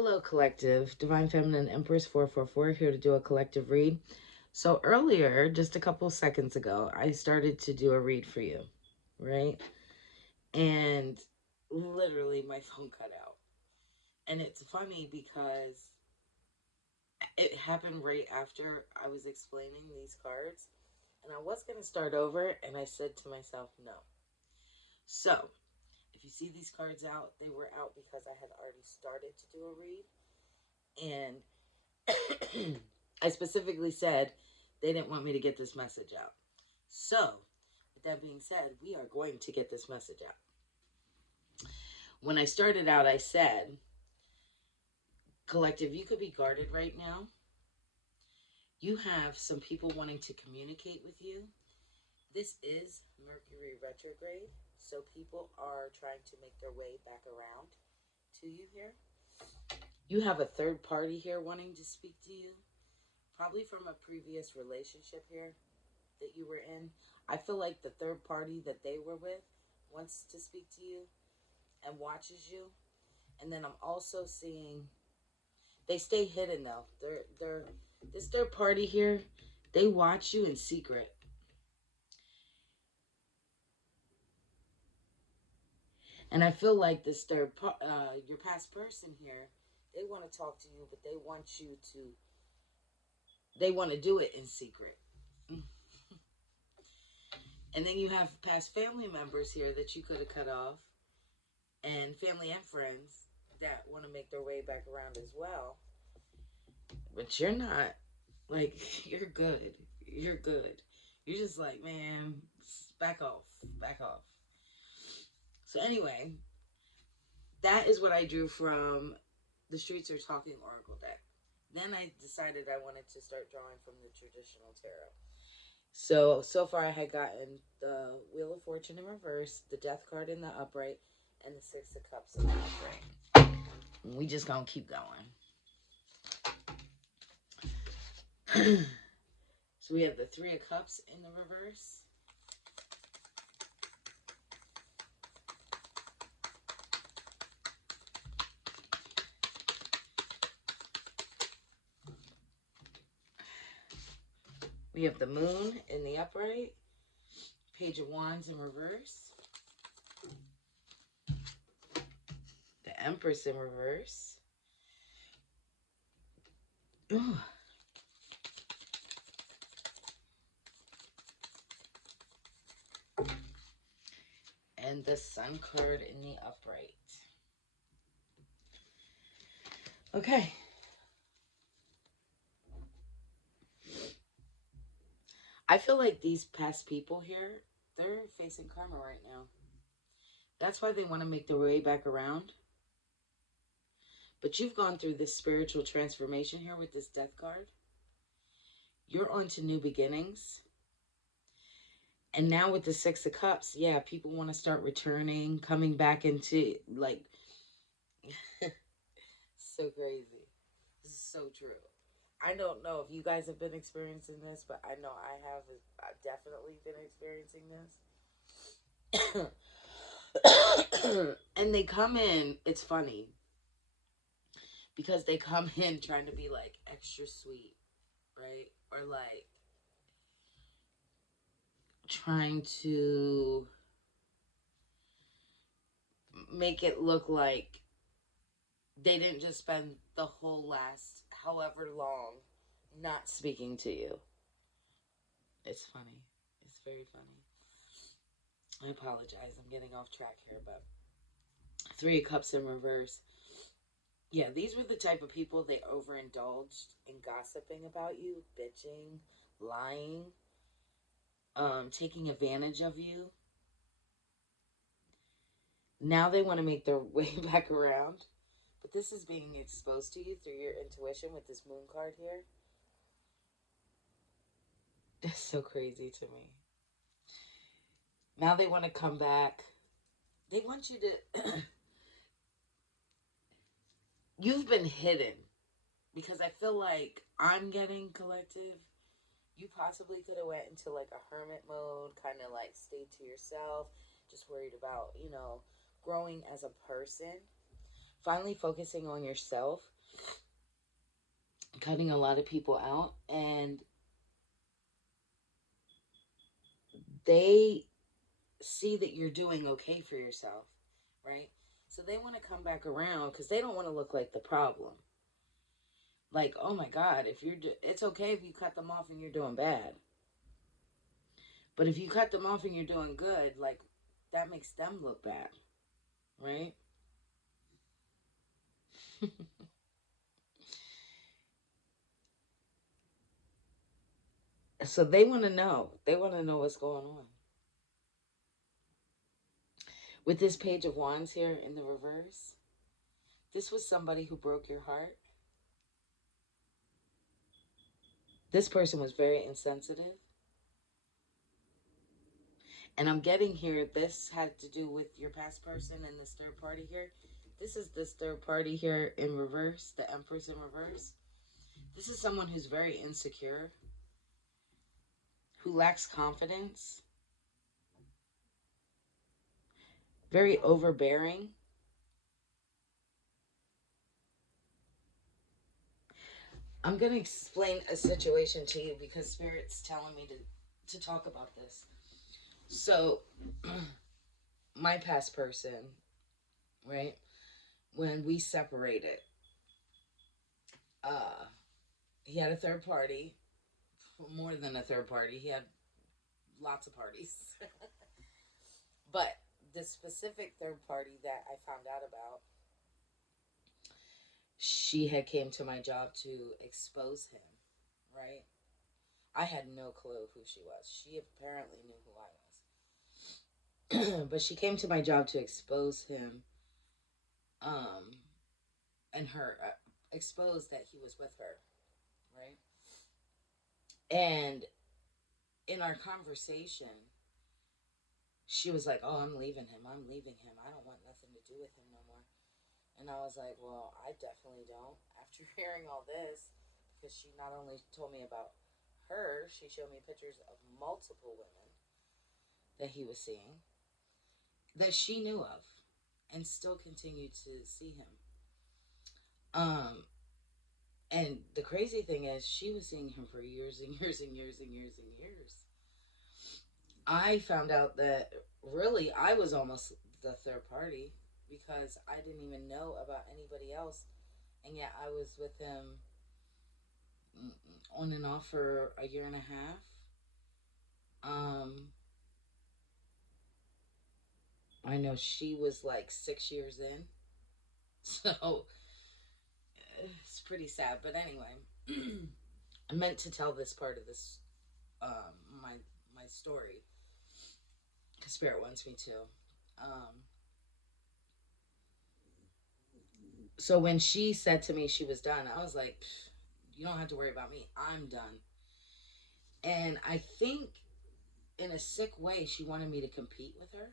Hello, collective. Divine Feminine Empress 444 here to do a collective read. So, earlier, just a couple seconds ago, I started to do a read for you, right? And literally, my phone cut out. And it's funny because it happened right after I was explaining these cards. And I was going to start over, and I said to myself, no. So, if you see these cards out, they were out because I had already started to do a read. And I specifically said they didn't want me to get this message out. So, with that being said, we are going to get this message out. When I started out, I said, collective, you could be guarded right now. You have some people wanting to communicate with you. This is Mercury retrograde, so people are trying to make their way back around to you here. You have a third party here wanting to speak to you, probably from a previous relationship here that you were in. I feel like the third party that they were with wants to speak to you and watches you. And then I'm also seeing they stay hidden though. They're this third party here, they watch you in secret. And I feel like this your past person here, they want to talk to you, but they want to do it in secret. And then you have past family members here that you could have cut off, and family and friends that want to make their way back around as well. But you're not. Like, you're good. You're good. You're just like, man, back off. Back off. So, anyway, that is what I drew from the Streets Are Talking Oracle deck. Then I decided I wanted to start drawing from the traditional tarot. So far I had gotten the Wheel of Fortune in reverse, the Death card in the upright, and the Six of Cups in the upright. We just gonna keep going. So we have the Three of Cups in the reverse. We have the Moon in the upright. Page of Wands in reverse. The Empress in reverse. Ooh. And the Sun card in the upright. Okay. I feel like these past people here, they're facing karma right now. That's why they want to make their way back around. But you've gone through this spiritual transformation here with this Death card. You're on to new beginnings. And now with the Six of Cups, yeah, people want to start returning, coming back into, like, so crazy. This is so true. I don't know if you guys have been experiencing this, but I know I have. I've definitely been experiencing this. And they come in, it's funny, because they come in trying to be like extra sweet, right? Or like trying to make it look like they didn't just spend the whole last however long not speaking to you. It's funny. It's very funny. I apologize. I'm getting off track here, but Three of Cups in reverse. Yeah, these were the type of people they overindulged in gossiping about you, bitching, lying, taking advantage of you. Now they want to make their way back around. But this is being exposed to you through your intuition with this Moon card here. That's so crazy to me. Now they want to come back. They want you to... You've been hidden. Because I feel like I'm getting collective. You possibly could have went into like a hermit mode, kind of like stayed to yourself, just worried about, growing as a person. finally focusing on yourself, cutting a lot of people out, and they see that you're doing okay for yourself, right? So they want to come back around because they don't want to look like the problem. Like, oh my God, if it's okay if you cut them off and you're doing bad. But if you cut them off and you're doing good, like, that makes them look bad, right? So they want to know. They want to know what's going on. With this Page of Wands here in the reverse, this was somebody who broke your heart. This person was very insensitive. And I'm getting here, this had to do with your past person and this third party here. This is this third party here in reverse, the Empress in reverse. This is someone who's very insecure, who lacks confidence, very overbearing. I'm going to explain a situation to you because Spirit's telling me to talk about this. So, my past person, right, when we separated, he had a third party, more than a third party. He had lots of parties. But the specific third party that I found out about, she had came to my job to expose him, right? I had no clue who she was. She apparently knew who I was. But she came to my job to expose him, um, and her, expose that he was with her, right? And in our conversation, she was like, "Oh, I'm leaving him. I'm leaving him. I don't want nothing to do with him no more." And I was like, "Well, I definitely don't." After hearing all this, because she not only told me about her, she showed me pictures of multiple women that he was seeing that she knew of and still continued to see him. Um, and the crazy thing is, she was seeing him for years and years and years and years and years. I found out that really I was almost the third party because I didn't even know about anybody else, and yet I was with him on and off for a year and a half. Um, I know she was like 6 years in, so it's pretty sad. But anyway, I meant to tell this part of this, my story, because Spirit wants me to. Um, so when she said to me she was done, I was like, "You don't have to worry about me. I'm done." And I think in a sick way, she wanted me to compete with her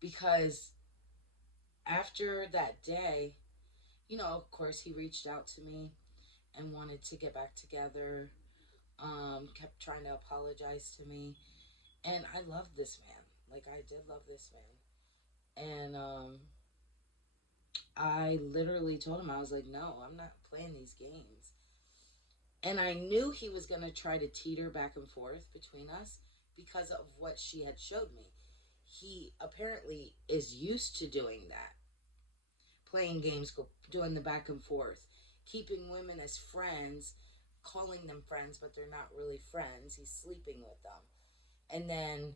because after that day, of course, he reached out to me and wanted to get back together. Kept trying to apologize to me, and I loved this man. Like, I did love this man, and I literally told him, I was like, "No, I'm not playing these games." And I knew he was going to try to teeter back and forth between us because of what she had showed me. He apparently is used to doing that, playing games, doing the back and forth, keeping women as friends, calling them friends, but they're not really friends. He's sleeping with them. And then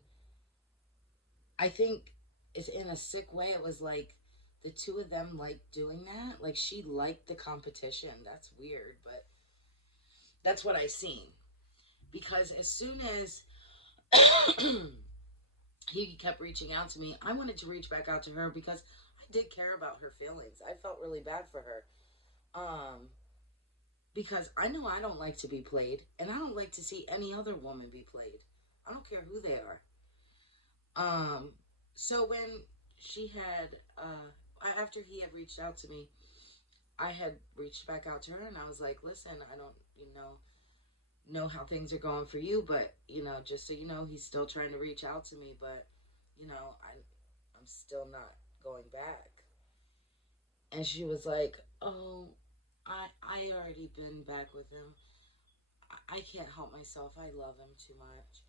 I think it's in a sick way, it was like the two of them liked doing that. Like, she liked the competition. That's weird, but that's what I seen. Because as soon as he kept reaching out to me, I wanted to reach back out to her because I did care about her feelings. I felt really bad for her. Because I know I don't like to be played, and I don't like to see any other woman be played. I don't care who they are. Um, so when she had, after he had reached out to me, I had reached back out to her, and I was like, "Listen, I don't, know how things are going for you, but just so you know, he's still trying to reach out to me, but I'm still not going back." And she was like, "Oh, I already been back with him. I can't help myself. I love him too much."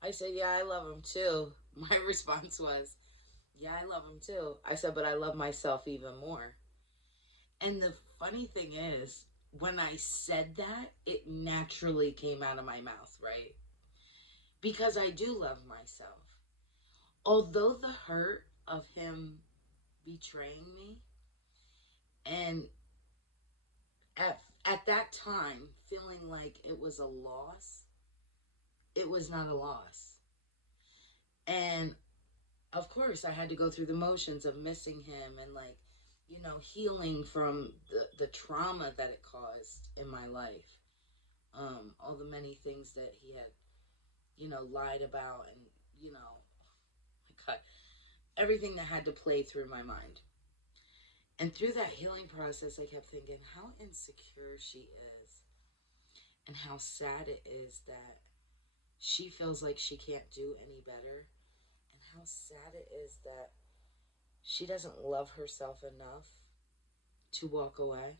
I said, "Yeah, I love him too." My response was, "Yeah, I love him too." I said, "But I love myself even more." And the funny thing is, when I said that, it naturally came out of my mouth, right? Because I do love myself. Although the hurt of him betraying me, and at that time feeling like it was a loss, it was not a loss. And of course I had to go through the motions of missing him and, like, healing from the trauma that it caused in my life. All the many things that he had, lied about, and, my God, everything that had to play through my mind. And through that healing process, I kept thinking how insecure she is, and how sad it is that she feels like she can't do any better, and how sad it is that she doesn't love herself enough to walk away.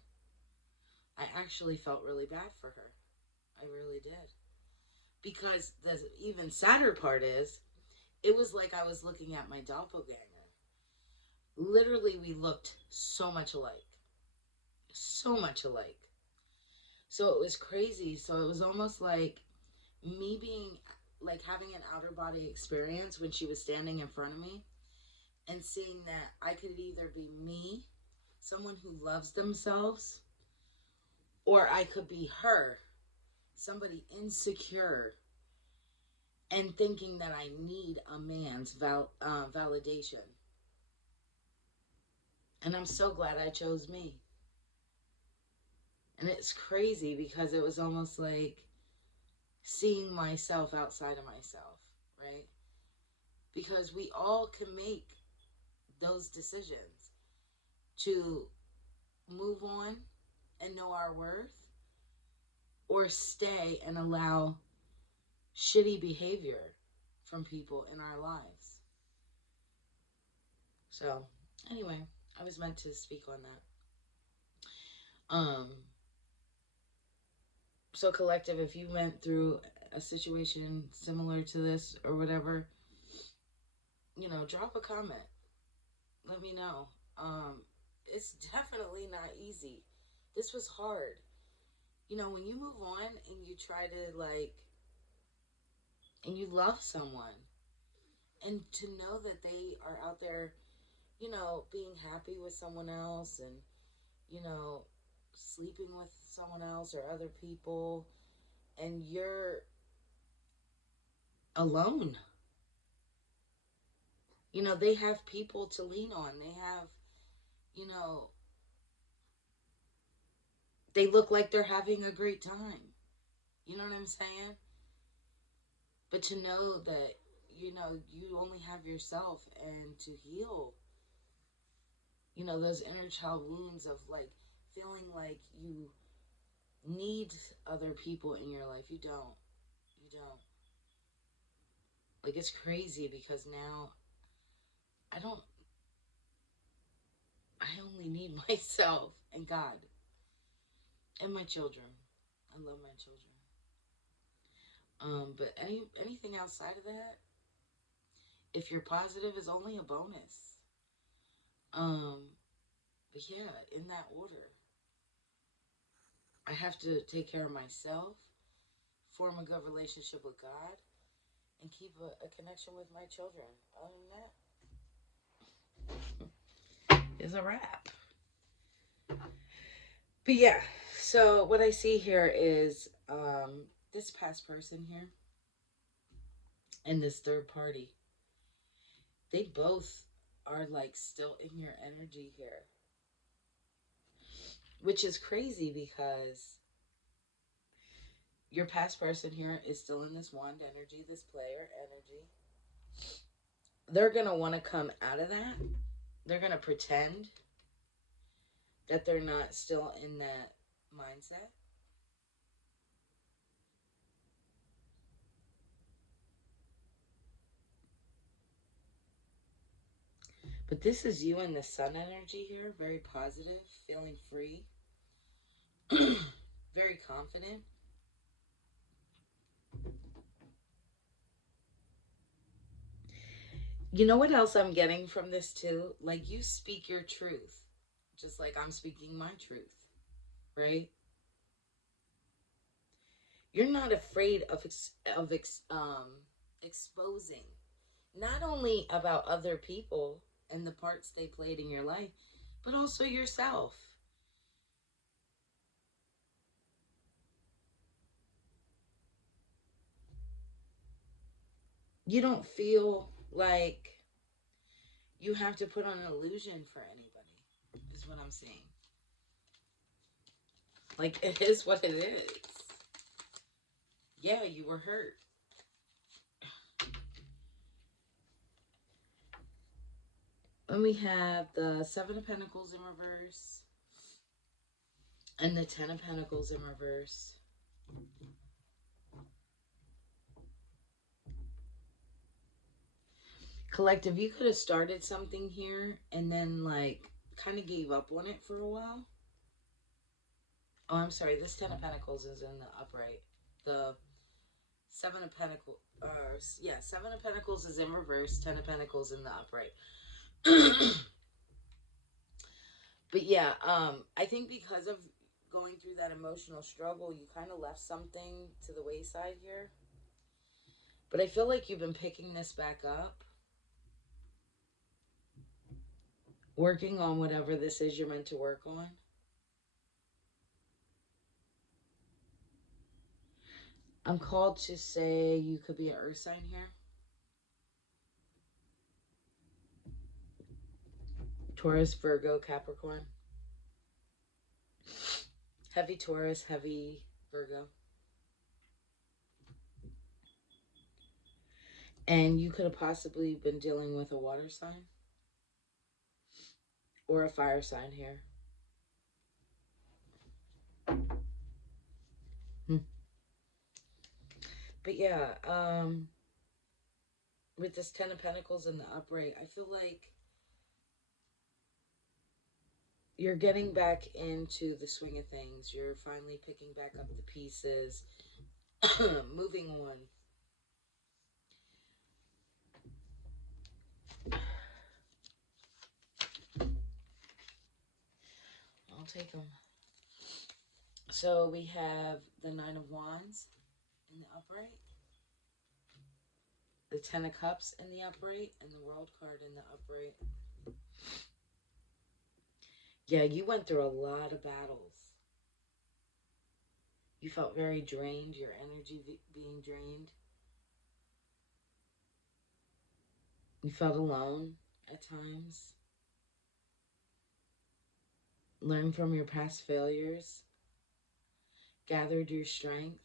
I actually felt really bad for her. I really did. Because the even sadder part is, it was like I was looking at my doppelganger. Literally, we looked so much alike. So much alike. So it was crazy. So it was almost like me being, like, having an outer body experience when she was standing in front of me, and seeing that I could either be me, someone who loves themselves, or I could be her, somebody insecure, and thinking that I need a man's validation. And I'm so glad I chose me. And it's crazy because it was almost like seeing myself outside of myself, right? Because we all can make those decisions to move on and know our worth, or stay and allow shitty behavior from people in our lives. So, anyway, I was meant to speak on that. So collective, if you went through a situation similar to this or whatever, drop a comment. Let me know. It's definitely not easy. This was hard. When you move on and you try to, like, and you love someone, and to know that they are out there, being happy with someone else, and, you know, sleeping with someone else or other people, and you're alone. They have people to lean on. They have, you know, they look like they're having a great time. You know what I'm saying? But to know that, you only have yourself, and to heal, those inner child wounds of, like, feeling like you need other people in your life. You don't. You don't. Like, it's crazy because now I don't, I only need myself and God and my children. I love my children. But anything outside of that, if you're positive, is only a bonus. Um, but yeah, in that order, I have to take care of myself, form a good relationship with God, and keep a connection with my children. Other than that, it's a wrap. But yeah, so what I see here is, this past person here and this third party. They both are, like, still in your energy here, which is crazy because your past person here is still in this wand energy, this player energy. They're going to want to come out of that. They're going to pretend that they're not still in that mindset. But this is you in the sun energy here. Very positive, feeling free, very confident. You know what else I'm getting from this too? Like, you speak your truth, just like I'm speaking my truth, right? You're not afraid of exposing not only about other people and the parts they played in your life, but also yourself. You don't feel like you have to put on an illusion for anybody, is what I'm saying. Like, it is what it is. Yeah, you were hurt. And we have the Seven of Pentacles in reverse and the Ten of Pentacles in reverse. Collective, you could have started something here and then, like, kind of gave up on it for a while. Oh, I'm sorry. This Ten of Pentacles is in the upright. The Seven of Pentacles, yeah, Seven of Pentacles is in reverse. Ten of Pentacles in the upright. But yeah, I think because of going through that emotional struggle, you kind of left something to the wayside here. But I feel like you've been picking this back up, working on whatever this is you're meant to work on. I'm called to say you could be an earth sign here. Taurus, Virgo, Capricorn. Heavy Taurus, heavy Virgo. And you could have possibly been dealing with a water sign or a fire sign here. But yeah, with this Ten of Pentacles in the upright, I feel like you're getting back into the swing of things. You're finally picking back up the pieces, moving on. I'll take them. So we have the Nine of Wands in the upright, the Ten of Cups in the upright, and the World card in the upright. Yeah, you went through a lot of battles. You felt very drained, your energy being drained. You felt alone at times. Learn from your past failures. Gathered your strength.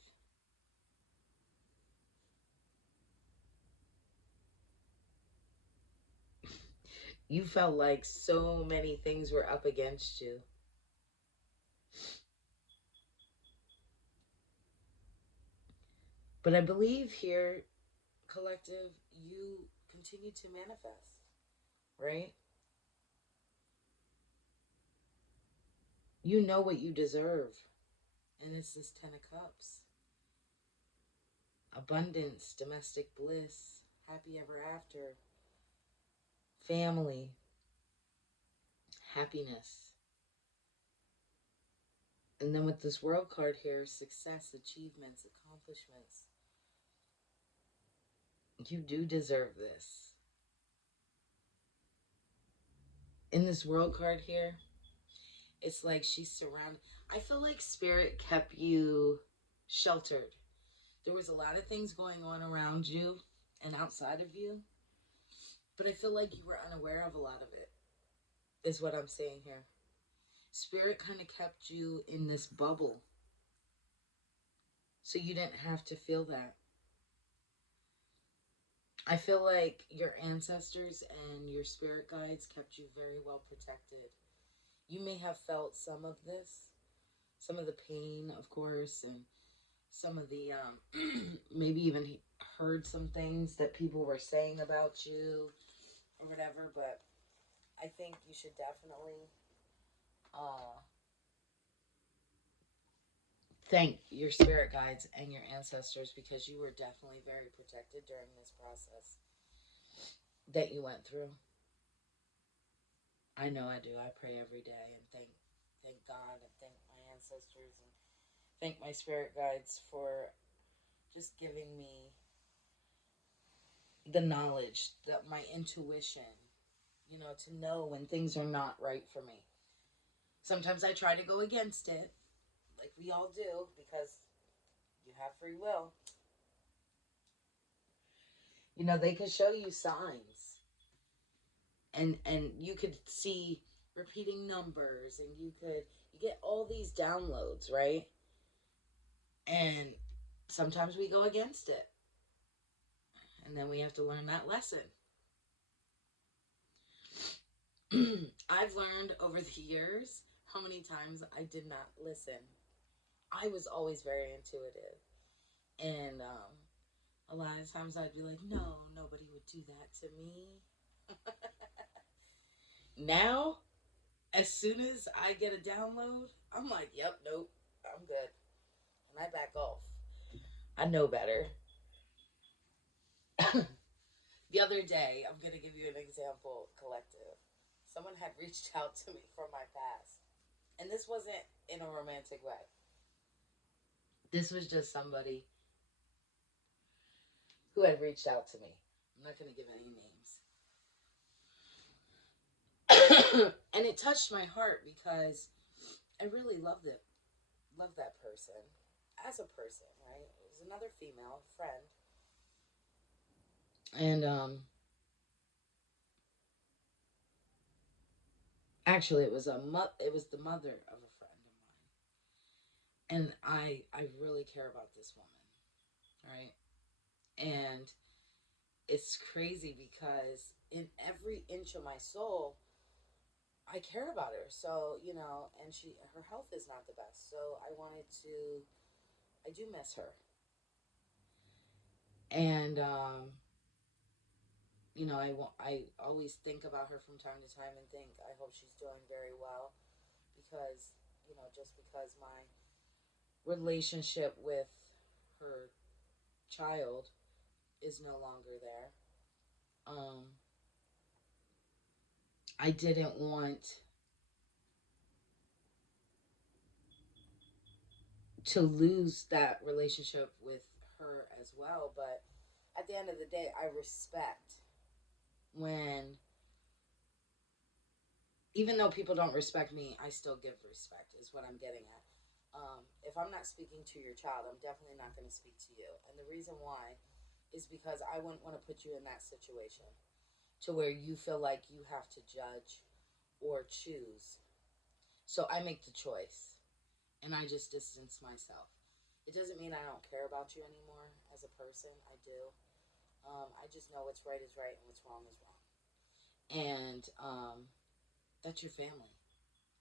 You felt like so many things were up against you. But I believe here, collective, you continue to manifest, right? You know what you deserve. And it's this Ten of Cups. Abundance, domestic bliss, happy ever after, family, happiness. And then with this World card here, success, achievements, accomplishments. You do deserve this. In this World card here, it's like she's surrounded. I feel like Spirit kept you sheltered. There was a lot of things going on around you and outside of you, but I feel like you were unaware of a lot of it, is what I'm saying here. Spirit kind of kept you in this bubble, so you didn't have to feel that. I feel like your ancestors and your spirit guides kept you very well protected. You may have felt some of this, some of the pain, of course, and some of the, maybe even heard some things that people were saying about you or whatever, but I think you should definitely uh, thank your spirit guides and your ancestors, because you were definitely very protected during this process that you went through. I know I do. I pray every day and thank God and thank my ancestors and thank my spirit guides for just giving me the knowledge, that my intuition, to know when things are not right for me. Sometimes I try to go against it, like we all do, because you have free will. They could show you signs, and you could see repeating numbers, and you get all these downloads, right? And sometimes we go against it, and then we have to learn that lesson. I've learned over the years how many times I did not listen. I was always very intuitive, and a lot of times I'd be like, no, nobody would do that to me. Now, as soon as I get a download, I'm like, yep, nope, I'm good. And I back off. I know better. The other day, I'm going to give you an example, collective. Someone had reached out to me from my past. And this wasn't in a romantic way. This was just somebody who had reached out to me. I'm not going to give any names. And it touched my heart because I really loved it. Loved that person as a person, right? It was another female friend. And actually it was it was the mother of a friend of mine. And I really care about this woman, right? And it's crazy because in every inch of my soul I care about her. So, and her health is not the best. So I do miss her. And I always think about her from time to time and think I hope she's doing very well, because, just because my relationship with her child is no longer there, I didn't want to lose that relationship with her as well. But at the end of the day, I respect when, even though people don't respect me, I still give respect, is what I'm getting at. If I'm not speaking to your child, I'm definitely not going to speak to you. And the reason why is because I wouldn't want to put you in that situation to where you feel like you have to judge or choose. So I make the choice and I just distance myself. It doesn't mean I don't care about you anymore as a person. I do. I just know what's right is right and what's wrong is wrong. And that's your family.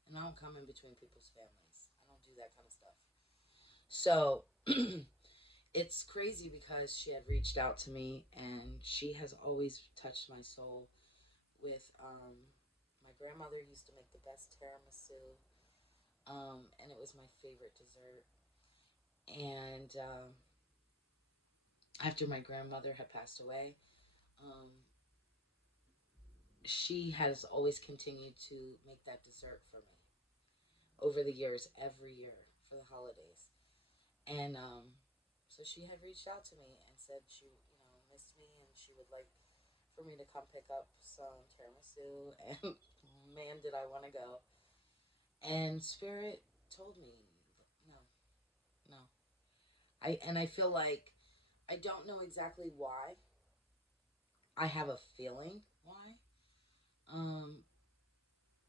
And I don't come in between people's families. I don't do that kind of stuff. So it's crazy because she had reached out to me and she has always touched my soul with my grandmother used to make the best tiramisu, and it was my favorite dessert. And after my grandmother had passed away, um, she has always continued to make that dessert for me over the years, every year for the holidays. And so she had reached out to me and said she, missed me and she would like for me to come pick up some tiramisu. And man, did I want to go. And Spirit told me, no, no. I feel like I don't know exactly why. I have a feeling why. Um,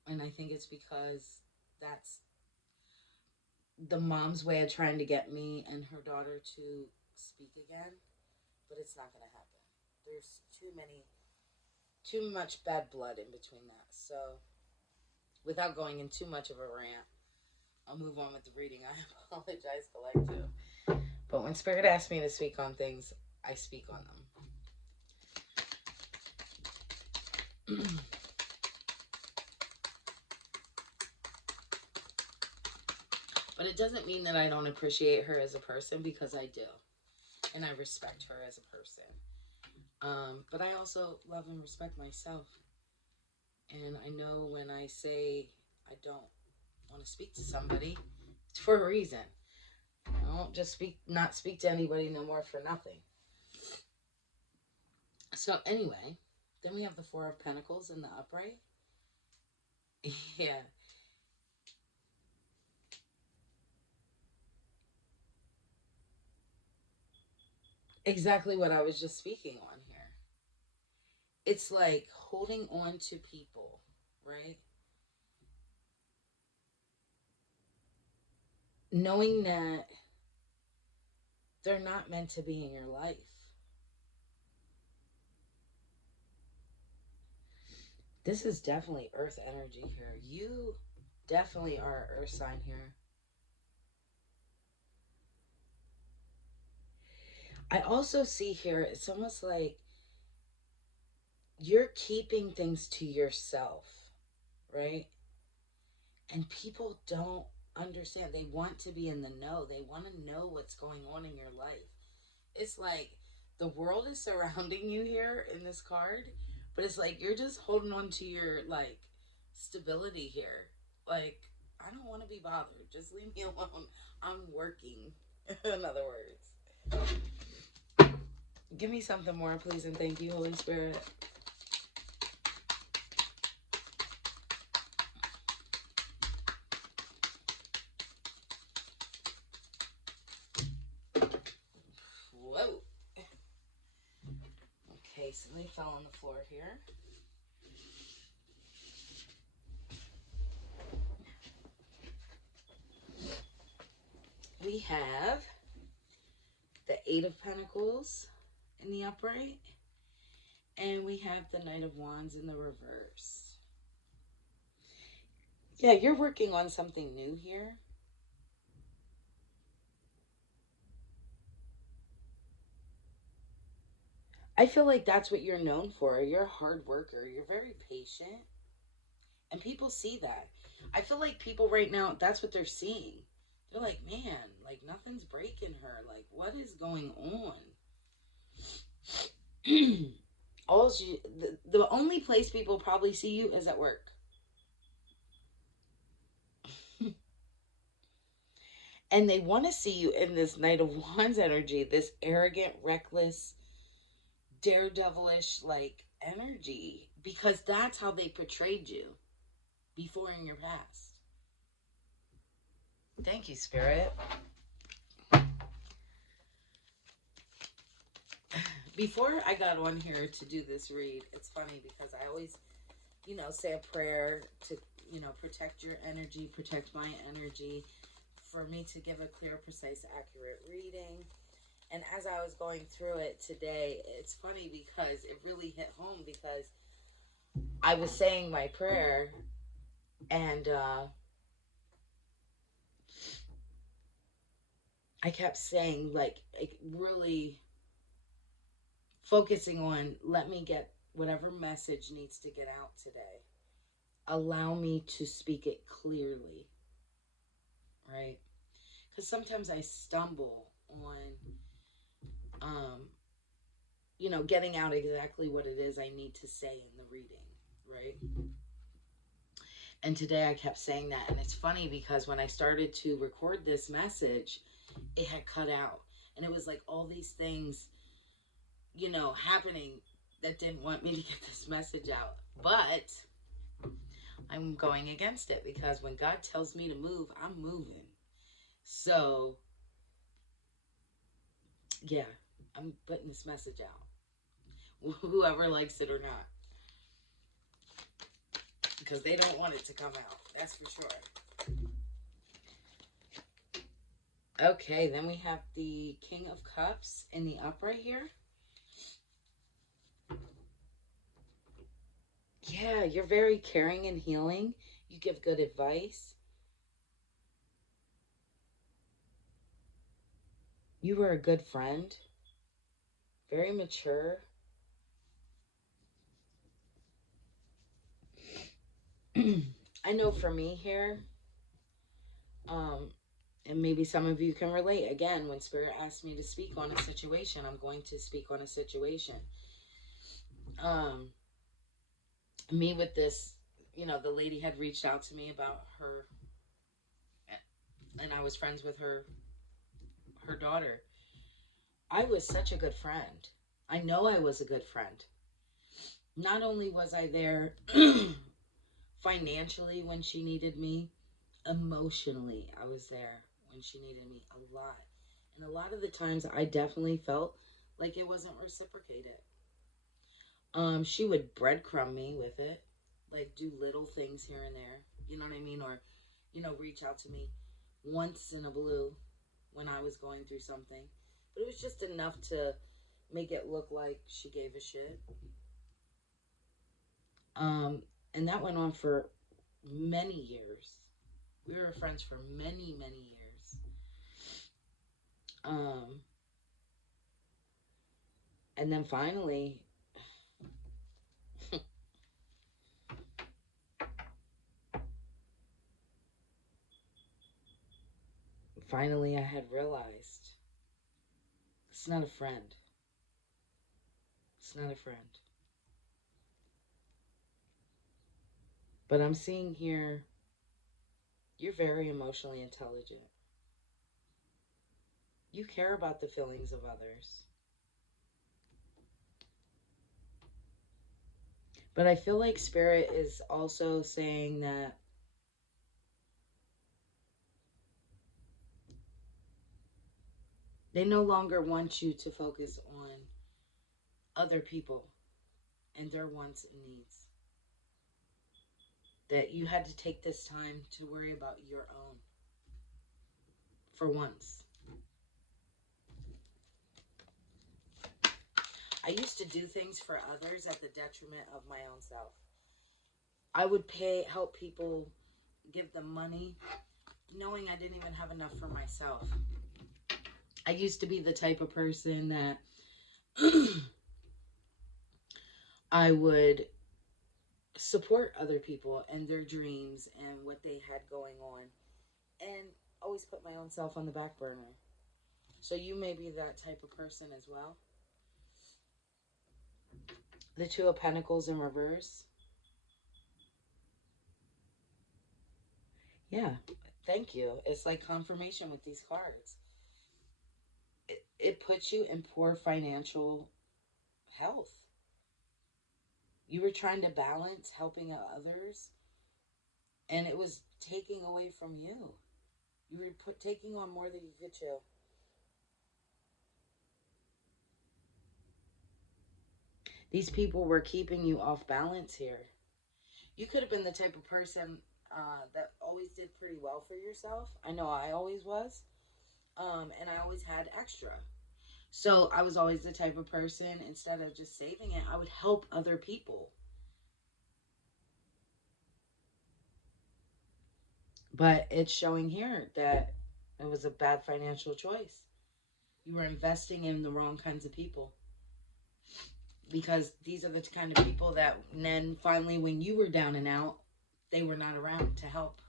and I think it's because that's the mom's way of trying to get me and her daughter to speak again, but it's not going to happen. There's too much bad blood in between that. So, without going in too much of a rant, I'll move on with the reading. I apologize, collective. But when Spirit asks me to speak on things, I speak on them. But it doesn't mean that I don't appreciate her as a person, because I do. And I respect her as a person. But I also love and respect myself. And I know when I say I don't want to speak to somebody, it's for a reason. I don't just not speak to anybody no more for nothing. So anyway, then we have the Four of Pentacles in the upright. Yeah. Exactly what I was just speaking on here. It's like holding on to people, right? Knowing that they're not meant to be in your life. This is definitely earth energy here. You definitely are an earth sign here. I also see here, it's almost like you're keeping things to yourself, right? And people don't understand. They want to be in the know. They want to know what's going on in your life. It's like the world is surrounding you here in this card, but it's like you're just holding on to your like stability here. Like, I don't want to be bothered. Just leave me alone. I'm working. In other words. Give me something more, please, and thank you, Holy Spirit. Whoa. Okay, so they fell on the floor here. We have the Eight of Pentacles in the upright, and we have the Knight of Wands in the reverse. Yeah, you're working on something new here. I feel like that's what you're known for. You're a hard worker. You're very patient. And people see that. I feel like people right now, that's what they're seeing. They're like, man, like nothing's breaking her. Like, what is going on? The only place people probably see you is at work. And they want to see you in this Knight of Wands energy, this arrogant, reckless, daredevilish like energy, because that's how they portrayed you before in your past. Thank you, Spirit. Before I got on here to do this read, it's funny because I always, say a prayer to, protect your energy, protect my energy, for me to give a clear, precise, accurate reading. And as I was going through it today, it's funny because it really hit home, because I was saying my prayer, and I kept saying, like really focusing on, let me get whatever message needs to get out today. Allow me to speak it clearly, right? Because sometimes I stumble on, getting out exactly what it is I need to say in the reading, right? And today I kept saying that. And it's funny because when I started to record this message, it had cut out. And it was like all these things, happening that didn't want me to get this message out. But I'm going against it, because when God tells me to move, I'm moving. So, yeah, I'm putting this message out. Whoever likes it or not. Because they don't want it to come out. That's for sure. Okay, then we have the King of Cups in the upright here. Yeah, you're very caring and healing. You give good advice. You were a good friend. Very mature. I know for me here, um, And maybe some of you can relate. Again, when Spirit asks me to speak on a situation, I'm going to speak on a situation. Me with this, the lady had reached out to me about her, and I was friends with her daughter. I was such a good friend. I know I was a good friend. Not only was I there financially when she needed me, emotionally, I was there when she needed me a lot. And a lot of the times I definitely felt like it wasn't reciprocated. She would breadcrumb me with it, like do little things here and there, you know what I mean? Or, reach out to me once in a blue when I was going through something. But it was just enough to make it look like she gave a shit. And that went on for many years. We were friends for many, many years. Um, and then finally I had realized it's not a friend. It's not a friend. But I'm seeing here you're very emotionally intelligent. You care about the feelings of others. But I feel like Spirit is also saying that they no longer want you to focus on other people and their wants and needs. That you had to take this time to worry about your own for once. I used to do things for others at the detriment of my own self. I would help people, give them money, knowing I didn't even have enough for myself. I used to be the type of person that I would support other people and their dreams and what they had going on, and always put my own self on the back burner. So you may be that type of person as well. The Two of Pentacles in reverse. Yeah, thank you. It's like confirmation with these cards. It puts you in poor financial health. You were trying to balance helping others, and it was taking away from you. You were taking on more than you could chew. These people were keeping you off balance here. You could have been the type of person that always did pretty well for yourself. I know I always was. And I always had extra. So I was always the type of person, instead of just saving it, I would help other people. But it's showing here that it was a bad financial choice. You were investing in the wrong kinds of people. Because these are the kind of people that then finally, when you were down and out, they were not around to help.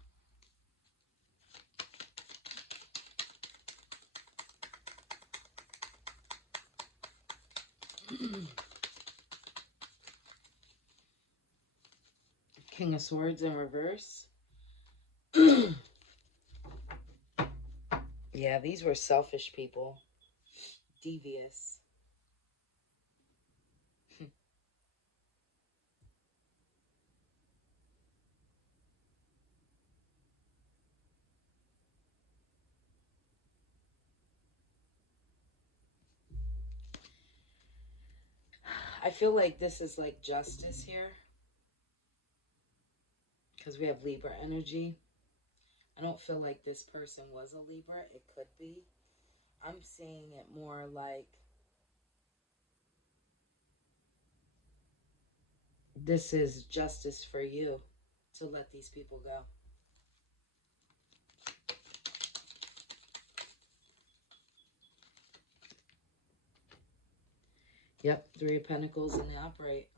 King of Swords in reverse. Yeah, these were selfish people. Devious. I feel like this is like justice here, because we have Libra energy. I don't feel like this person was a Libra. It could be. I'm seeing it more like this is justice for you to let these people go. Yep, Three of Pentacles in the upright.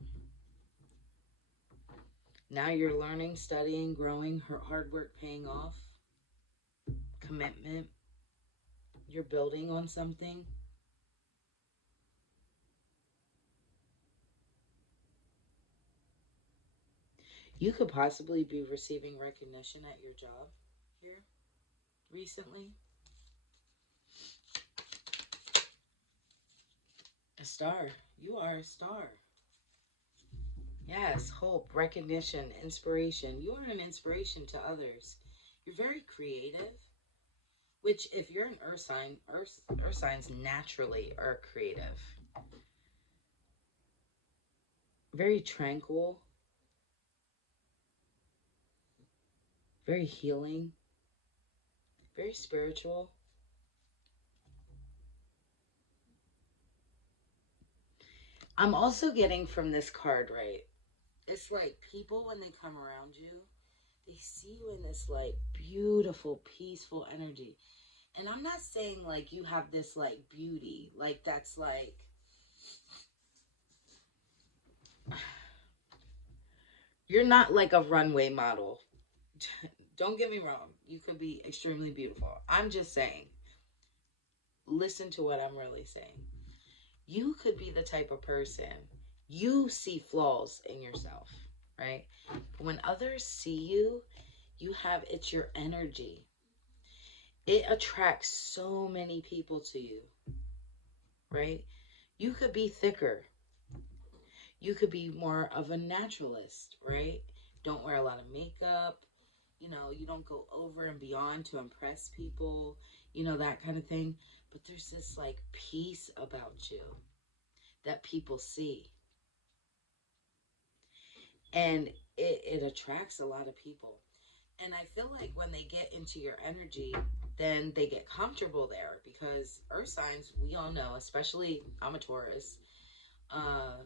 Now you're learning, studying, growing, hard work paying off. commitment. You're building on something. You could possibly be receiving recognition at your job here recently. A star. You are a star. Yes, hope, recognition, inspiration. You are an inspiration to others. You're very creative, which if you're an earth sign, earth signs naturally are creative. Very tranquil, very healing, very spiritual. I'm also getting from this card, right? It's like people, when they come around you, they see you in this like beautiful, peaceful energy. And I'm not saying like you have this like beauty, like that's like you're not like a runway model. Don't get me wrong. You could be extremely beautiful. I'm just saying, listen to what I'm really saying. You could be the type of person, you see flaws in yourself, right? But when others see you, it's your energy. It attracts so many people to you, right? You could be thicker. You could be more of a naturalist, right? Don't wear a lot of makeup. You don't go over and beyond to impress people, that kind of thing. But there's this like peace about you that people see. And it attracts a lot of people. And I feel like when they get into your energy, then they get comfortable there because earth signs, we all know, especially I'm a Taurus, uh,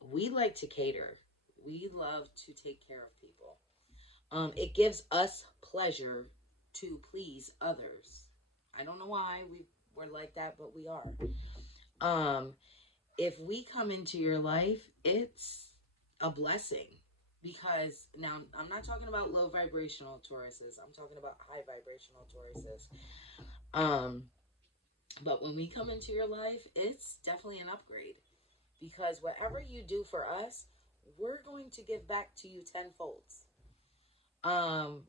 we like to cater. We love to take care of people. It gives us pleasure to please others. I don't know why we're like that, but we are. Um, if we come into your life, it's a blessing because now I'm not talking about low vibrational Tauruses. I'm talking about high vibrational Tauruses. Um, but when we come into your life, it's definitely an upgrade because whatever you do for us, we're going to give back to you tenfold. Um,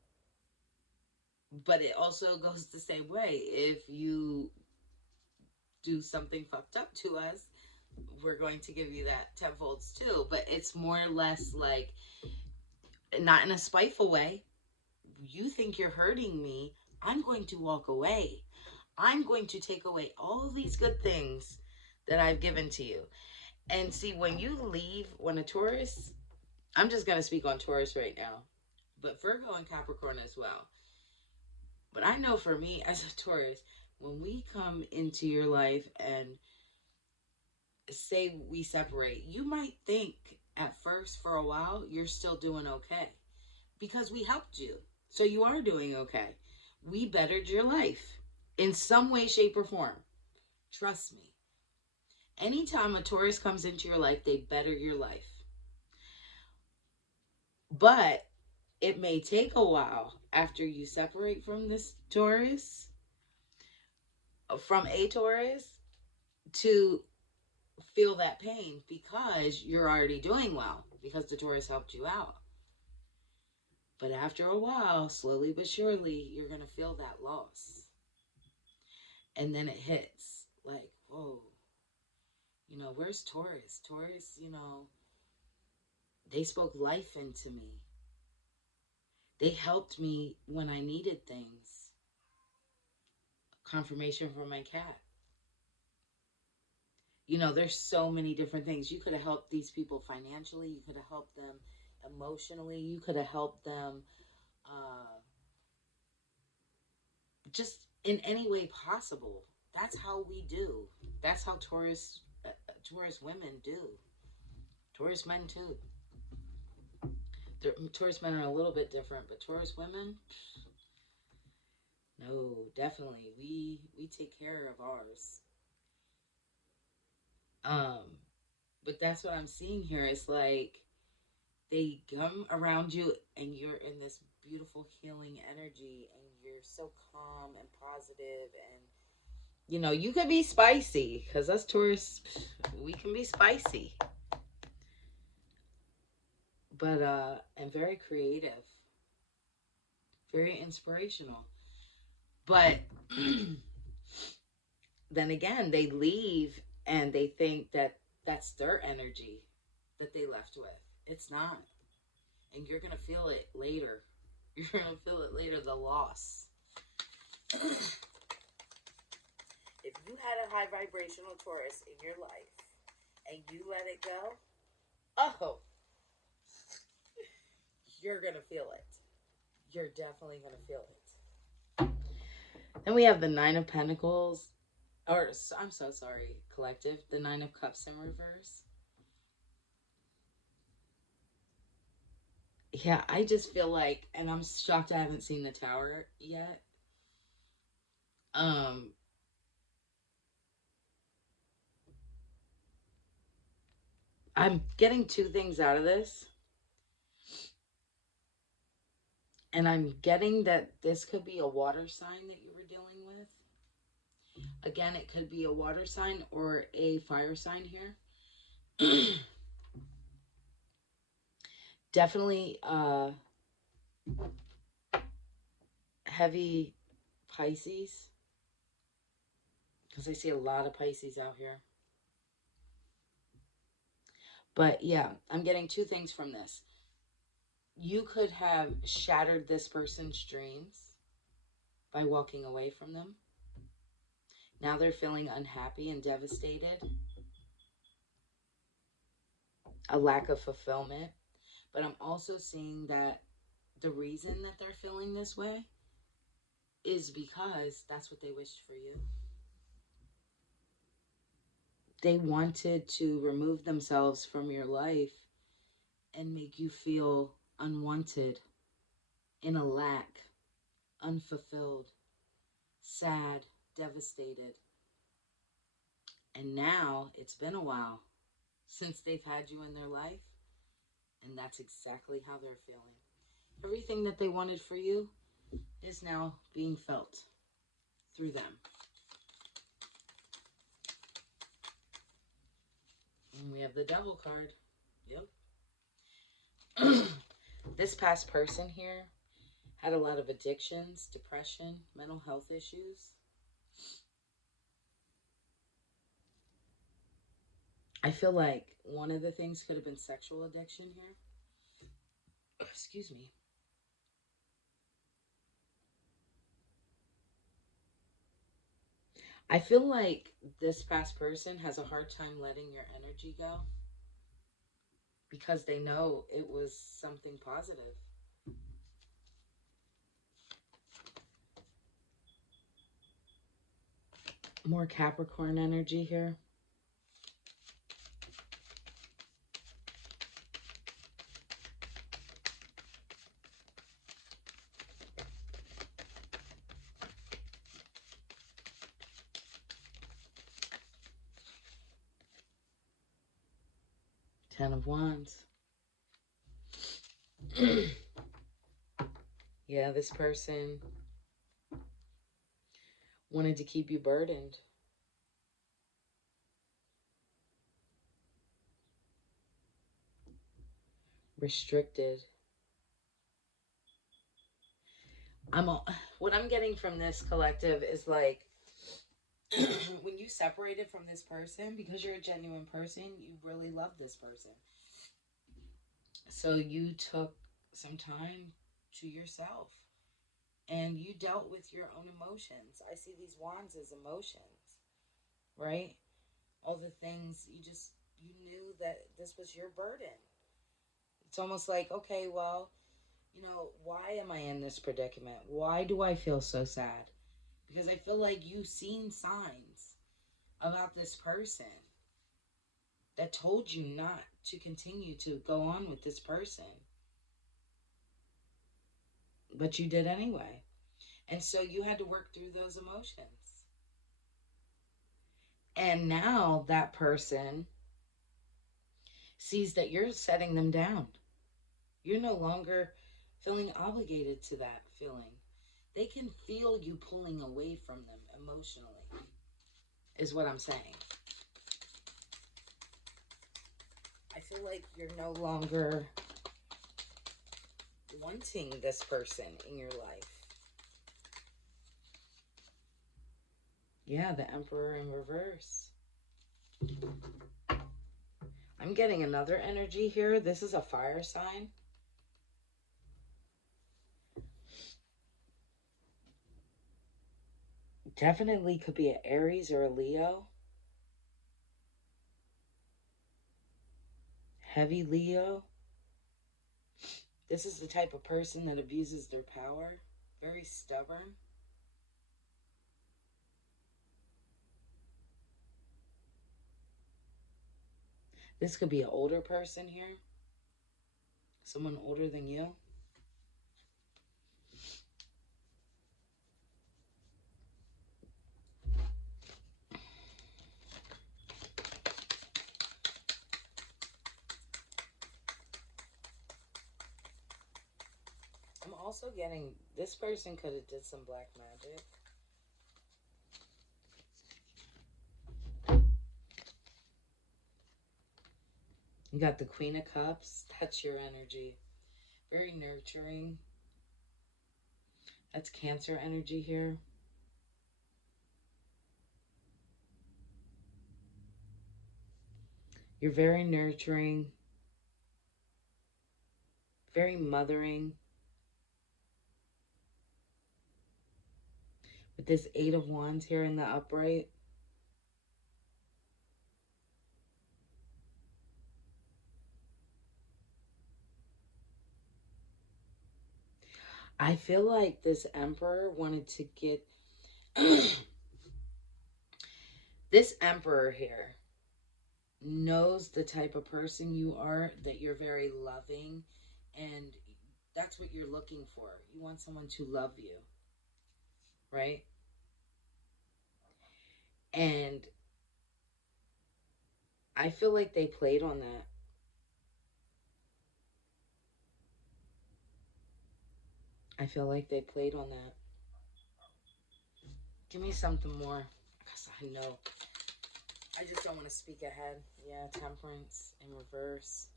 but it also goes the same way. If you do something fucked up to us, we're going to give you that tenfold too. But it's more or less like not in a spiteful way. You think you're hurting me, I'm going to walk away. I'm going to take away all these good things that I've given to you. And see, when you leave, when a Taurus, I'm just going to speak on Taurus right now, but Virgo and Capricorn as well. But I know for me as a Taurus, when we come into your life and say we separate, you might think at first for a while you're still doing okay because we helped you. So you are doing okay. We bettered your life in some way, shape, or form. Trust me. Anytime a Taurus comes into your life, they better your life. But it may take a while after you separate from this Taurus, from a Taurus, to feel that pain because you're already doing well because the Taurus helped you out. But after a while, slowly but surely, you're going to feel that loss. And then it hits like, whoa, where's Taurus? Taurus, they spoke life into me. They helped me when I needed things. Confirmation from my cat. There's so many different things. You could have helped these people financially. You could have helped them emotionally. You could have helped them just in any way possible. That's how we do. That's how Taurus women do. Taurus men too. Taurus men are a little bit different, but Taurus women, no, definitely we take care of ours. Um, but that's what I'm seeing here. It's like they come around you and you're in this beautiful healing energy and you're you're so calm and positive, and you could be spicy, because us tourists, we can be spicy, but and very creative, very inspirational. But then again, they leave and they think that that's their energy that they left with. It's not. And you're going to feel it later. You're going to feel it later, the loss. If you had a high vibrational Taurus in your life and you let it go, oh, you're going to feel it. You're definitely going to feel it. Then we have the Nine of Pentacles, or I'm so sorry, collective, the Nine of Cups in reverse. Yeah, I just feel like, and I'm shocked I haven't seen the Tower yet. I'm getting two things out of this. And I'm getting that this could be a water sign that you were dealing with. Again, it could be a water sign or a fire sign here. Definitely heavy Pisces, because I see a lot of Pisces out here. But yeah, I'm getting two things from this. You could have shattered this person's dreams by walking away from them. Now they're feeling unhappy and devastated. A lack of fulfillment. But I'm also seeing that the reason that they're feeling this way is because that's what they wished for you. They wanted to remove themselves from your life and make you feel unwanted, in a lack, unfulfilled, sad, devastated. And now it's been a while since they've had you in their life, and that's exactly how they're feeling. Everything that they wanted for you is now being felt through them. And we have the Devil card. Yep. This past person here had a lot of addictions, depression, mental health issues. I feel like one of the things could have been sexual addiction here. Excuse me. I feel like this past person has a hard time letting your energy go because they know it was something positive. More Capricorn energy here. Ten of Wands. Yeah, this person wanted to keep you burdened. Restricted. What I'm getting from this collective is like, when you separated from this person, because you're a genuine person, you really love this person. So you took some time to yourself and you dealt with your own emotions. I see these wands as emotions, right? All the things you knew that this was your burden. It's almost like, okay, well, why am I in this predicament? Why do I feel so sad? Because I feel like you've seen signs about this person that told you not to continue to go on with this person. But you did anyway. And so you had to work through those emotions. And now that person sees that you're setting them down. You're no longer feeling obligated to that feeling. They can feel you pulling away from them emotionally, is what I'm saying. I feel like you're no longer wanting this person in your life. Yeah, the Emperor in reverse. I'm getting another energy here. This is a fire sign. Definitely could be an Aries or a Leo. Heavy Leo. This is the type of person that abuses their power. Very stubborn. This could be an older person here. Someone older than you. I'm also getting, this person could have did some black magic. You got the Queen of Cups. That's your energy. Very nurturing. That's Cancer energy here. You're very nurturing. Very mothering. With this Eight of Wands here in the upright. I feel like this Emperor wanted to get this Emperor here knows the type of person you are, that you're very loving, and that's what you're looking for. You want someone to love you, right? And I feel like they played on that. I feel like they played on that. Give me something more, because I know. I just don't want to speak ahead. Yeah, Temperance in reverse.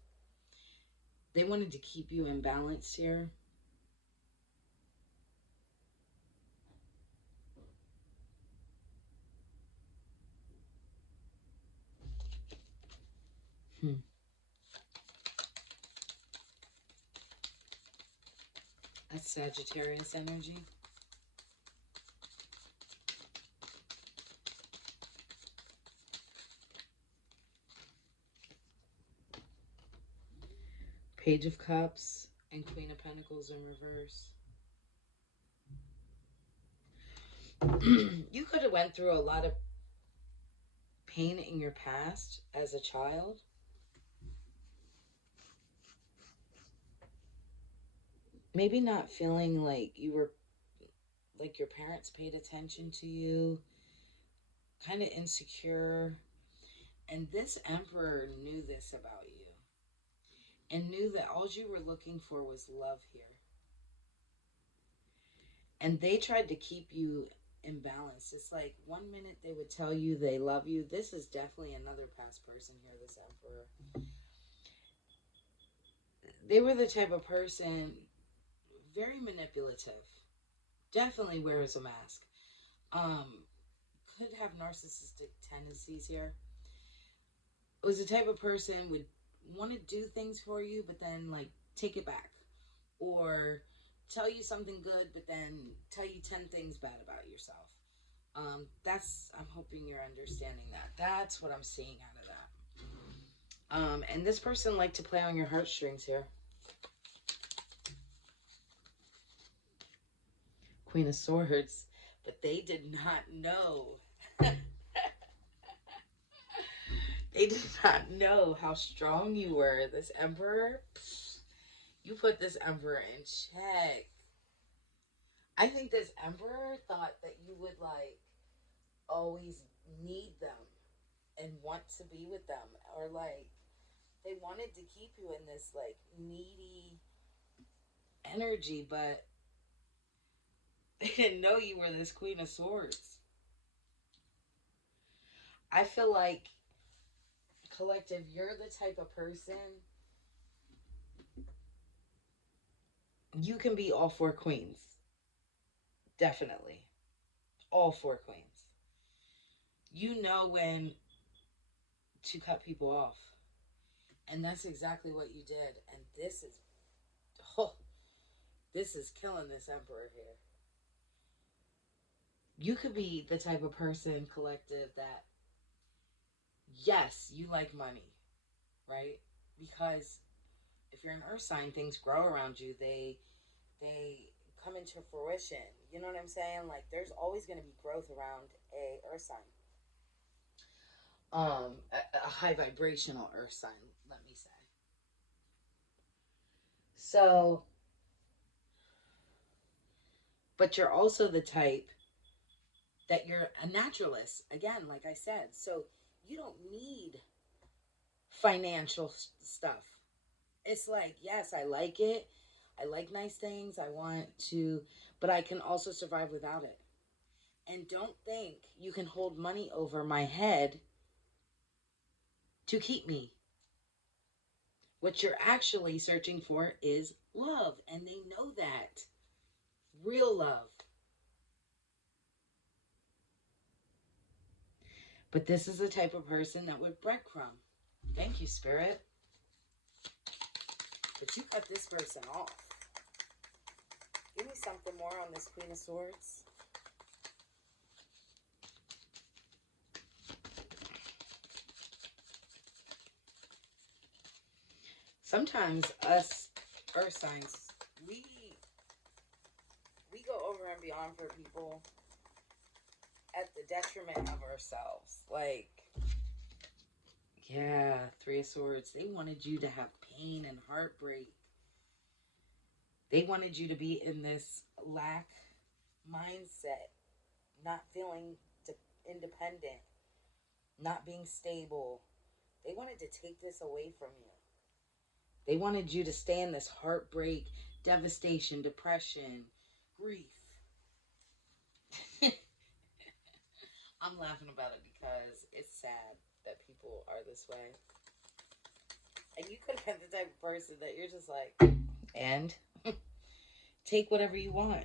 They wanted to keep you imbalanced here. Hmm. That's Sagittarius energy. Page of Cups and Queen of Pentacles in reverse. You could have went through a lot of pain in your past as a child. Maybe not feeling like you were, like your parents paid attention to you, kind of insecure. And this Emperor knew this about you and knew that all you were looking for was love here. And they tried to keep you in balance. It's like one minute they would tell you they love you. This is definitely another past person here, this Emperor. They were the type of person, very manipulative. Definitely wears a mask. Um, could have narcissistic tendencies here. Was the type of person would want to do things for you, but then like take it back, or tell you something good, but then tell you 10 things bad about yourself. That's, I'm hoping you're understanding that. That's what I'm seeing out of that. And this person liked to play on your heartstrings here. Queen of Swords, but they did not know. They did not know how strong you were. This Emperor, you put this Emperor in check. I think this Emperor thought that you would like always need them and want to be with them, or like they wanted to keep you in this like needy energy, but They didn't know you were this Queen of Swords. I feel like, collective, you're the type of person, you can be all four queens. Definitely. All four queens. You know when to cut people off. And that's exactly what you did. And oh, this is killing this emperor here. You could be the type of person, collective, that, yes, you like money, right? Because if you're an earth sign, things grow around you. They come into fruition. You know what I'm saying? Like, there's always going to be growth around a earth sign. A high vibrational earth sign, let me say. So, but you're also the type that you're a naturalist, again, like I said. So you don't need financial stuff. It's like, yes, I like it. I like nice things. I want to, but I can also survive without it. And don't think you can hold money over my head to keep me. What you're actually searching for is love, and they know that. Real love. But this is the type of person that would breadcrumb. Thank you, Spirit. But you cut this person off. Give me something more on this Queen of Swords. Sometimes us earth signs, we go over and beyond for people at the detriment of ourselves. Like, yeah, Three of Swords. They wanted you to have pain and heartbreak. They wanted you to be in this lack mindset, not feeling independent, not being stable. They wanted to take this away from you. They wanted you to stay in this heartbreak, devastation, depression, grief. I'm laughing about it because it's sad that people are this way. And you could have been the type of person that you're just like, and take whatever you want.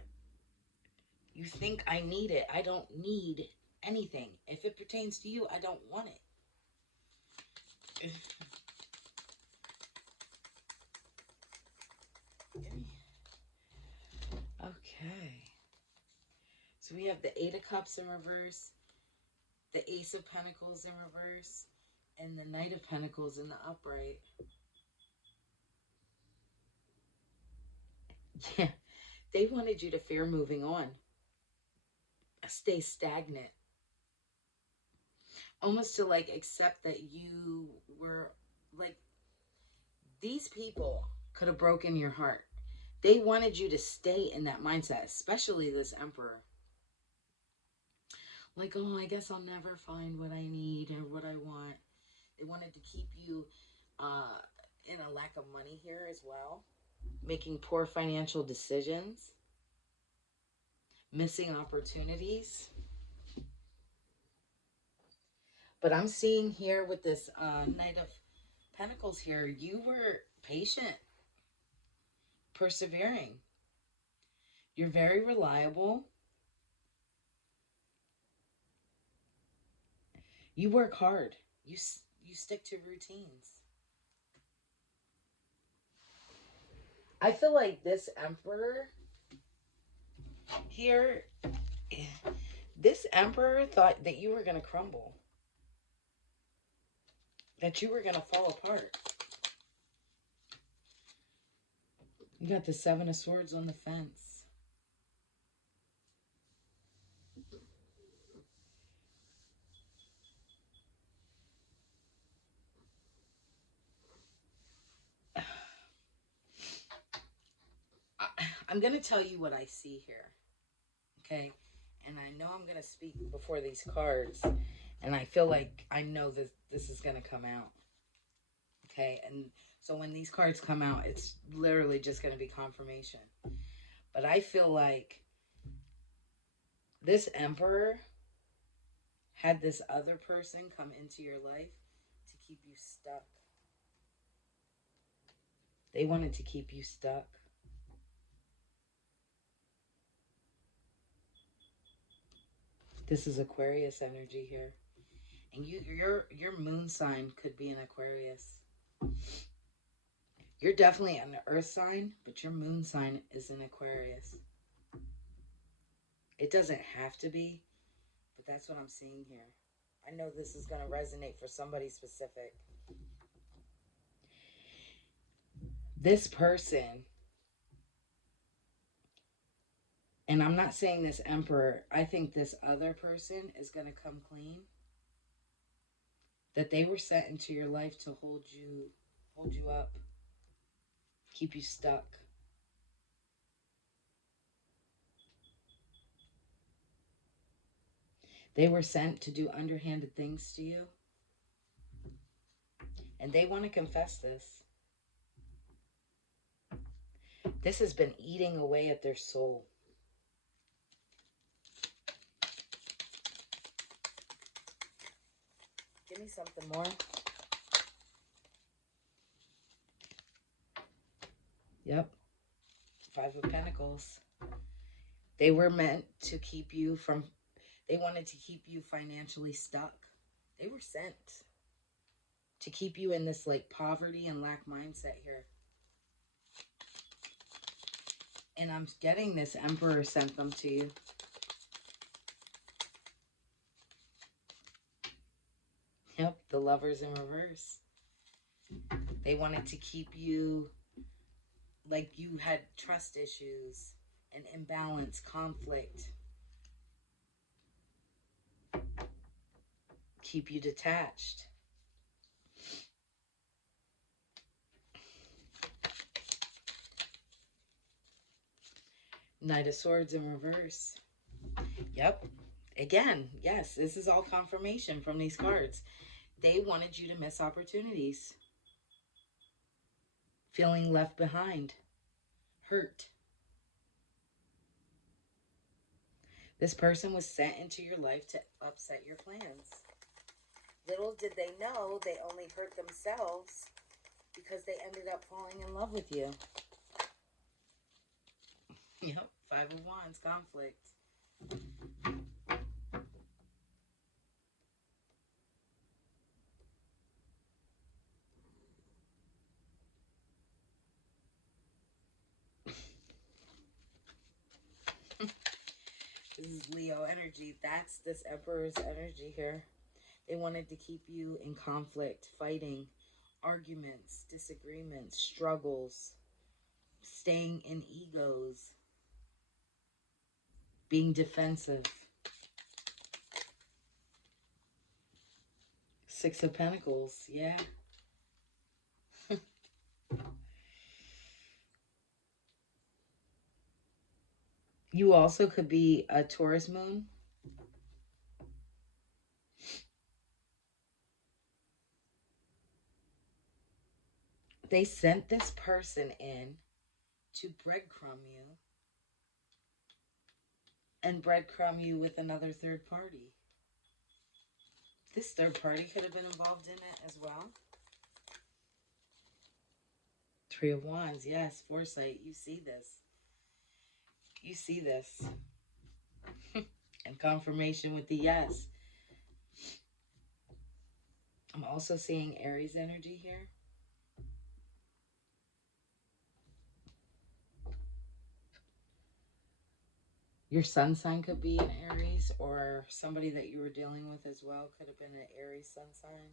You think I need it. I don't need anything. If it pertains to you, I don't want it. Okay. So we have the Eight of Cups in reverse, the Ace of Pentacles in reverse, and the Knight of Pentacles in the upright. Yeah, they wanted you to fear moving on. Stay stagnant. Almost to like accept that you were like, these people could have broken your heart. They wanted you to stay in that mindset, especially this Emperor. Like, oh, I guess I'll never find what I need or what I want. They wanted to keep you in a lack of money here as well. Making poor financial decisions. Missing opportunities. But I'm seeing here with this Knight of Pentacles here, you were patient, persevering. You're very reliable. You work hard. You stick to routines. I feel like this Emperor here, this Emperor thought that you were going to crumble. That you were going to fall apart. You got the Seven of Swords on the fence. I'm going to tell you what I see here. Okay? And I know I'm going to speak before these cards. And I feel like I know that this is going to come out. Okay? And so when these cards come out, it's literally just going to be confirmation. But I feel like This Emperor had this other person come into your life to keep you stuck. They wanted to keep you stuck. This is Aquarius energy here. And your moon sign could be an Aquarius. You're definitely an earth sign, but your moon sign is an Aquarius. It doesn't have to be, but that's what I'm seeing here. I know this is going to resonate for somebody specific. This person, and I'm not saying this Emperor, I think this other person is going to come clean. That they were sent into your life to hold you up, keep you stuck. They were sent to do underhanded things to you. And they want to confess this. This has been eating away at their soul. Give me something more. Yep. 5 of Pentacles. They were meant to keep you from, they wanted to keep you financially stuck. They were sent to keep you in this like poverty and lack mindset here. And I'm getting this Emperor sent them to you. Yep, the Lovers in reverse. They wanted to keep you like you had trust issues and imbalance, conflict. Keep you detached. Knight of Swords in reverse. Yep. Again, yes, this is all confirmation from these cards. They wanted you to miss opportunities. Feeling left behind. Hurt. This person was sent into your life to upset your plans. Little did they know they only hurt themselves because they ended up falling in love with you. Yep, 5 of Wands, conflict. This is Leo energy. That's this Emperor's energy here. They wanted to keep you in conflict, fighting, arguments, disagreements, struggles, staying in egos, being defensive. 6 of Pentacles, yeah. You also could be a Taurus moon. They sent this person in to breadcrumb you and breadcrumb you with another third party. This third party could have been involved in it as well. 3 of Wands, yes, foresight. You see this. You see this. And confirmation with the yes. I'm also seeing Aries energy here. Your sun sign could be an Aries, or somebody that you were dealing with as well could have been an Aries sun sign.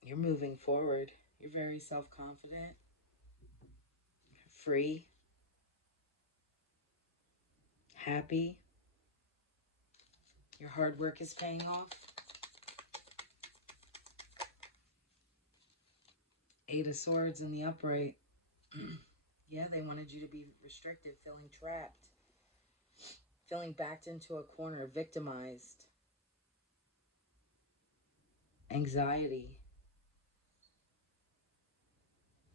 You're moving forward. You're very self-confident, free, happy. Your hard work is paying off. 8 of Swords in the upright. Yeah, they wanted you to be restricted, feeling trapped, feeling backed into a corner, victimized. anxiety.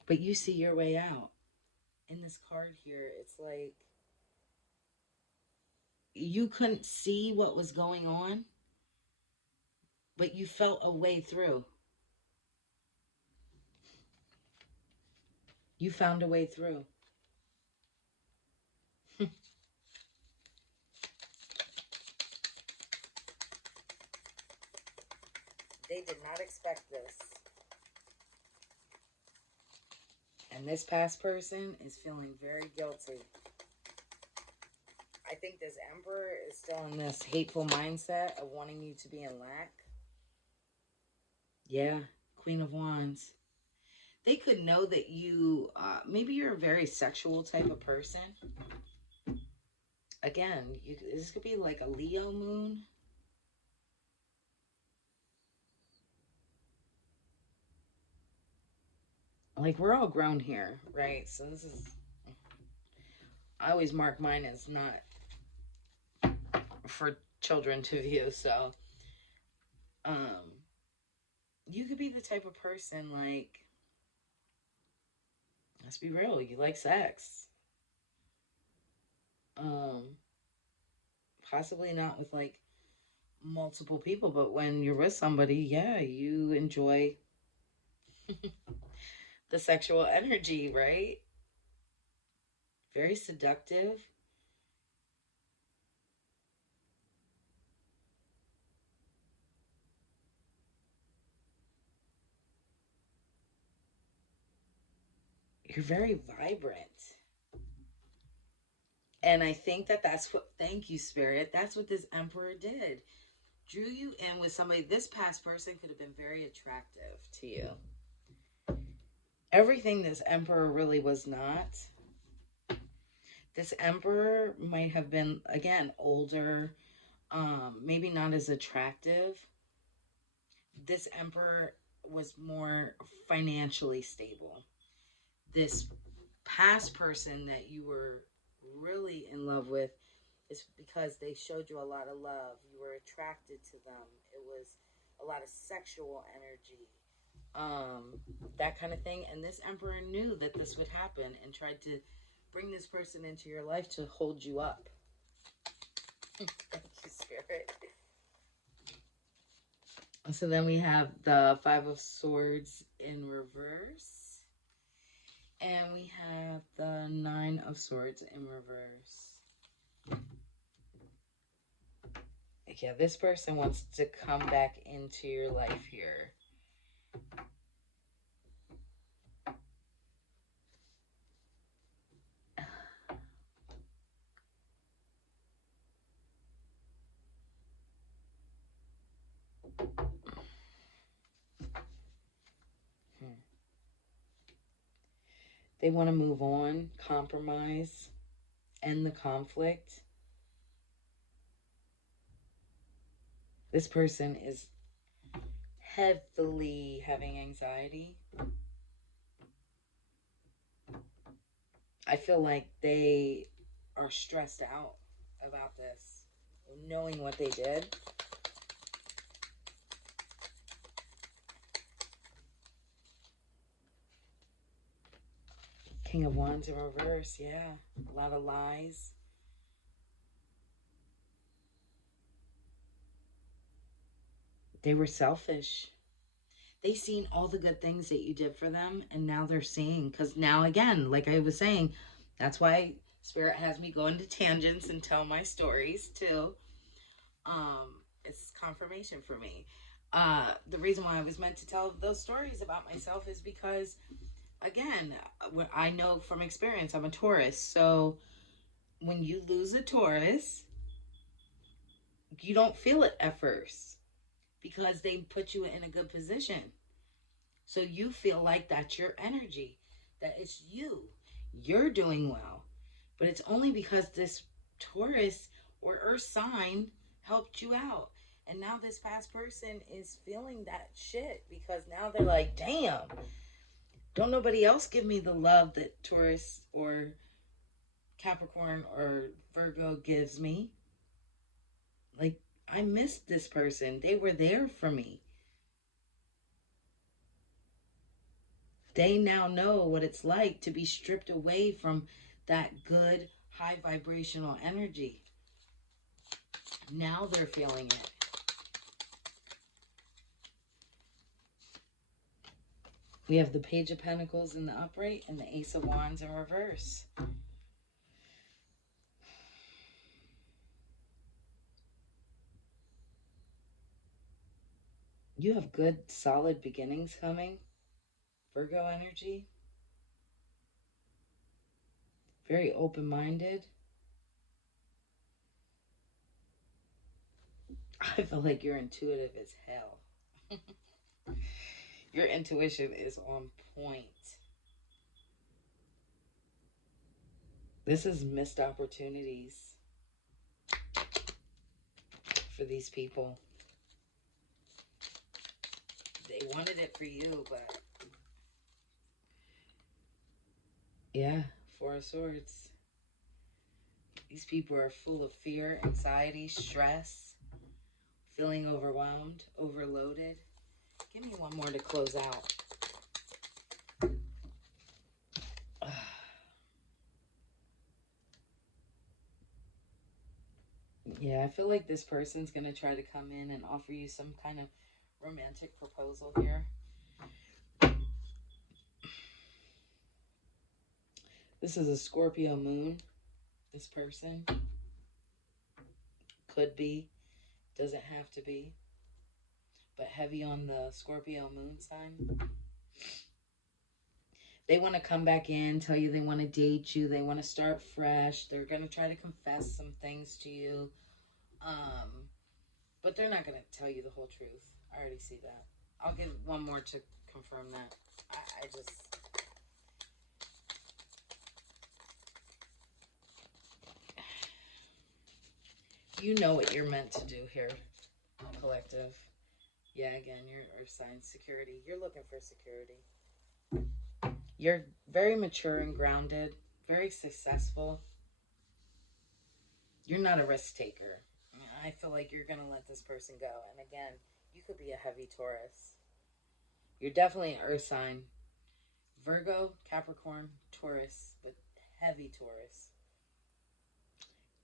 But you see your way out. In this card here, it's like you couldn't see what was going on, but you felt a way through. You found a way through. They did not expect this. And this past person is feeling very guilty. I think this Emperor is still in this hateful mindset of wanting you to be in lack. Yeah, Queen of Wands. They could know that you, maybe you're a very sexual type of person. Again, this could be like a Leo moon. Like, we're all grown here, right? So this is, I always mark mine as not for children to view. So, um, you could be the type of person, like, let's be real, you like sex. Um, Possibly not with like multiple people, but when you're with somebody, yeah, you enjoy the sexual energy, right? Very seductive. You're very vibrant. And I think that that's what, thank you, Spirit. That's what this Emperor did. Drew you in with somebody, this past person could have been very attractive to you. Everything this Emperor really was not. This Emperor might have been, again, older, maybe not as attractive. This Emperor was more financially stable. This past person that you were really in love with is because they showed you a lot of love. You were attracted to them. It was a lot of sexual energy, that kind of thing. And this Emperor knew that this would happen and tried to bring this person into your life to hold you up. Thank you, Spirit. So then we have the Five of Swords in reverse. And we have the Nine of Swords in reverse. Yeah, this person wants to come back into your life here. They want to move on, compromise, end the conflict. This person is heavily having anxiety. I feel like they are stressed out about this, knowing what they did. King of Wands in reverse, yeah. A lot of lies. They were selfish. They seen all the good things that you did for them, and now they're seeing, because now again, like I was saying, that's why Spirit has me go into tangents and tell my stories too. It's confirmation for me. The reason why I was meant to tell those stories about myself is because, again, I know from experience, I'm a Taurus. So when you lose a Taurus, you don't feel it at first because they put you in a good position. So you feel like that's your energy, that it's you. You're doing well. But it's only because this Taurus or Earth sign helped you out. And now this past person is feeling that shit because now they're like, damn, don't nobody else give me the love that Taurus or Capricorn or Virgo gives me. Like, I missed this person. They were there for me. They now know what it's like to be stripped away from that good, high vibrational energy. Now they're feeling it. We have the Page of Pentacles in the upright and the Ace of Wands in reverse. You have good, solid beginnings coming. Virgo energy. Very open-minded. I feel like you're intuitive as hell. Your intuition is on point. This is missed opportunities for these people. They wanted it for you, but yeah, Four of Swords. These people are full of fear, anxiety, stress, feeling overwhelmed, overloaded. Give me one more to close out. Yeah, I feel like this person's going to try to come in and offer you some kind of romantic proposal here. This is a Scorpio moon. This person could be, doesn't have to be, but heavy on the Scorpio moon sign. They want to come back in, tell you they want to date you, they want to start fresh. They're going to try to confess some things to you. But they're not going to tell you the whole truth. I already see that. I'll give one more to confirm that. I just... You know what you're meant to do here, collective. Yeah, again, you're earth sign security. You're looking for security. You're very mature and grounded, very successful. You're not a risk taker. I feel like you're going to let this person go. And again, you could be a heavy Taurus. You're definitely an earth sign. Virgo, Capricorn, Taurus, but heavy Taurus.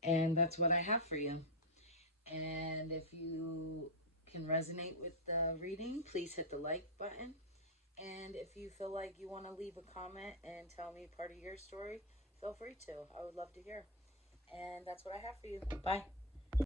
And that's what I have for you. And if you can resonate with the reading, please hit the like button. And if you feel like you want to leave a comment and tell me part of your story, feel free to. I would love to hear. And that's what I have for you. Bye.